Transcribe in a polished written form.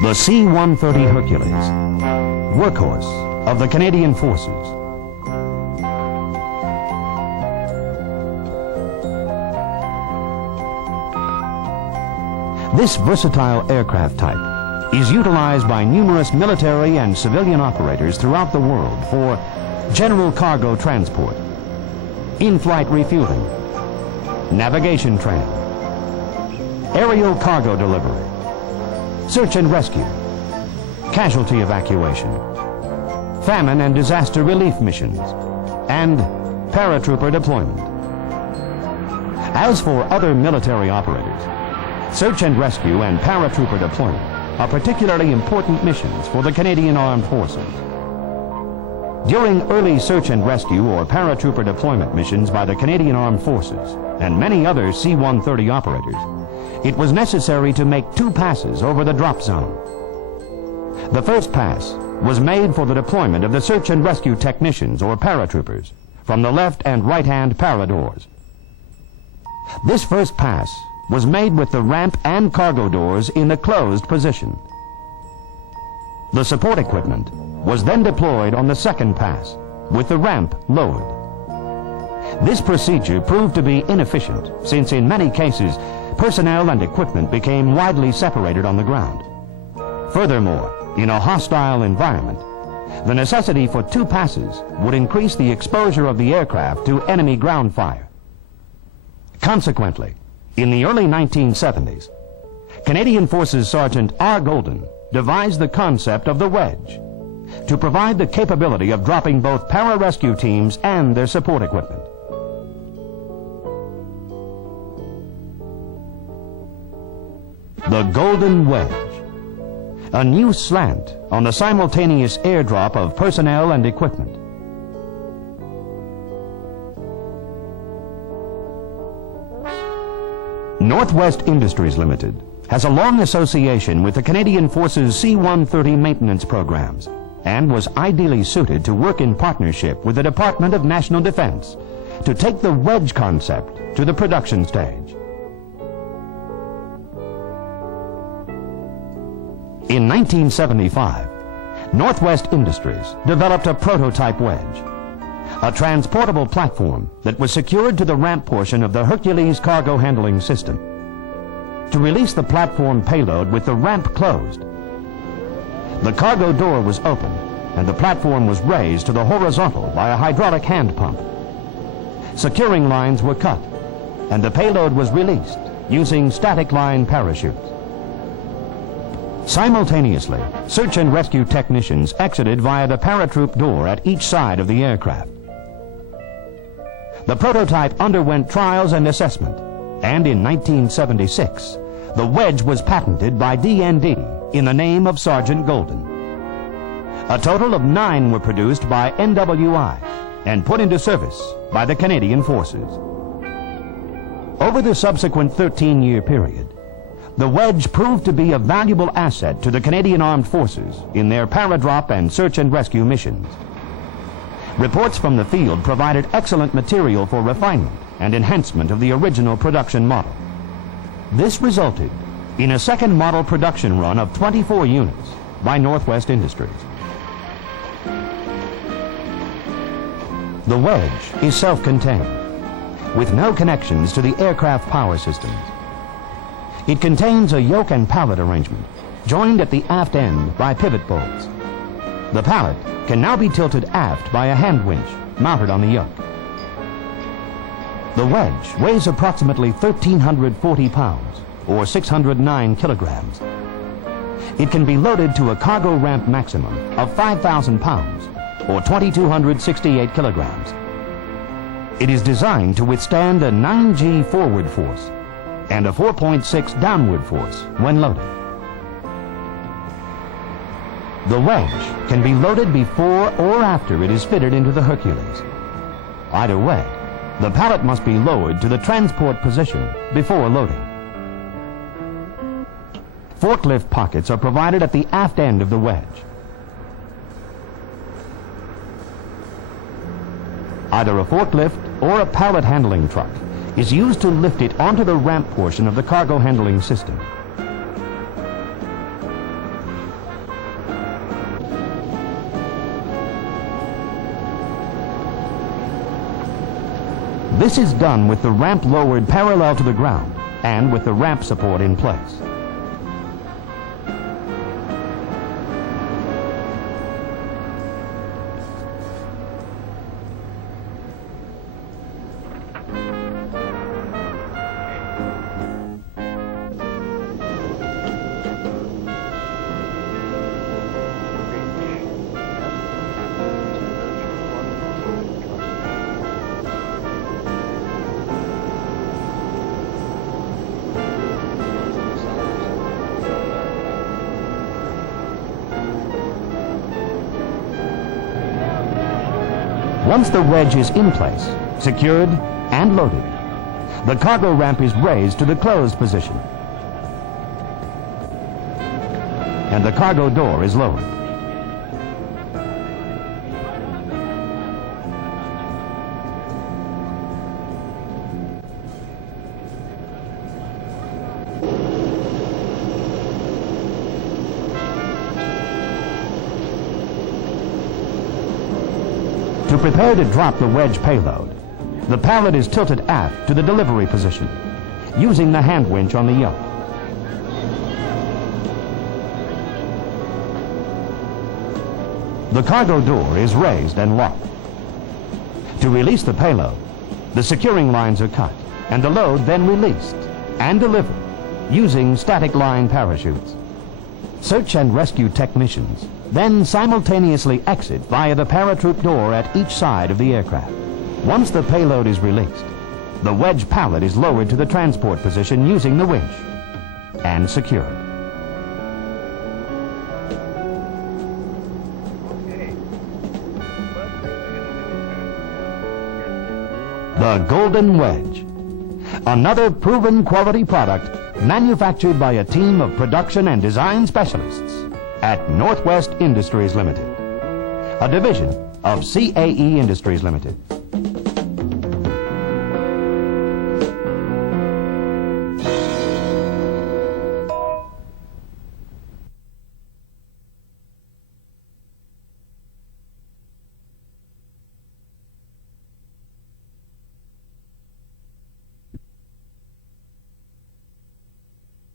The C-130 Hercules, workhorse of the Canadian Forces. This versatile aircraft type is utilized by numerous military and civilian operators throughout the world for general cargo transport, in-flight refueling, navigation training, aerial cargo delivery, search and rescue, casualty evacuation, famine and disaster relief missions, and paratrooper deployment. As for other military operators, search and rescue and paratrooper deployment are particularly important missions for the Canadian Armed Forces. During early search and rescue or paratrooper deployment missions by the Canadian Armed Forces and many other C-130 operators, it was necessary to make 2 passes over the drop zone. The first pass was made for the deployment of the search and rescue technicians or paratroopers from the left and right-hand paradoors. This first pass was made with the ramp and cargo doors in the closed position. The support equipment was then deployed on the second pass with the ramp lowered. This procedure proved to be inefficient since in many cases personnel and equipment became widely separated on the ground. Furthermore, in a hostile environment, the necessity for 2 passes would increase the exposure of the aircraft to enemy ground fire. Consequently, in the early 1970s, Canadian Forces Sergeant R. Golden devised the concept of the Wedge to provide the capability of dropping both pararescue teams and their support equipment. The Golden Wedge, a new slant on the simultaneous airdrop of personnel and equipment. Northwest Industries Limited has a long association with the Canadian Forces C-130 maintenance programs and was ideally suited to work in partnership with the Department of National Defense to take the Wedge concept to the production stage. In 1975, Northwest Industries developed a prototype Wedge, a transportable platform that was secured to the ramp portion of the Hercules cargo handling system. To release the platform payload with the ramp closed, the cargo door was open and the platform was raised to the horizontal by a hydraulic hand pump. Securing lines were cut and the payload was released using static line parachutes. Simultaneously, search and rescue technicians exited via the paratroop door at each side of the aircraft. The prototype underwent trials and assessment, and in 1976, the Wedge was patented by DND in the name of Sergeant Golden. A total of 9 were produced by NWI and put into service by the Canadian Forces. Over the subsequent 13-year period, the Wedge proved to be a valuable asset to the Canadian Armed Forces in their paradrop and search and rescue missions. Reports from the field provided excellent material for refinement and enhancement of the original production model. This resulted in a second model production run of 24 units by Northwest Industries. The Wedge is self-contained, with no connections to the aircraft power systems. It contains a yoke and pallet arrangement, joined at the aft end by pivot bolts. The pallet can now be tilted aft by a hand winch mounted on the yoke. The Wedge weighs approximately 1,340 pounds, or 609 kilograms. It can be loaded to a cargo ramp maximum of 5,000 pounds, or 2,268 kilograms. It is designed to withstand a 9G forward force and a 4.6 downward force when loaded. The Wedge can be loaded before or after it is fitted into the Hercules. Either way, the pallet must be lowered to the transport position before loading. Forklift pockets are provided at the aft end of the Wedge. Either a forklift or a pallet handling truck is used to lift it onto the ramp portion of the cargo handling system. This is done with the ramp lowered parallel to the ground and with the ramp support in place. Once the wedge is in place, secured and loaded, the cargo ramp is raised to the closed position, and the cargo door is lowered. To prepare to drop the wedge payload, the pallet is tilted aft to the delivery position, using the hand winch on the yoke. The cargo door is raised and locked. To release the payload, the securing lines are cut, and the load then released and delivered using static line parachutes. Search and rescue technicians then simultaneously exit via the paratroop door at each side of the aircraft. Once the payload is released, the wedge pallet is lowered to the transport position using the winch and secured. The Golden Wedge, another proven quality product manufactured by a team of production and design specialists at Northwest Industries Limited, a division of CAE Industries Limited.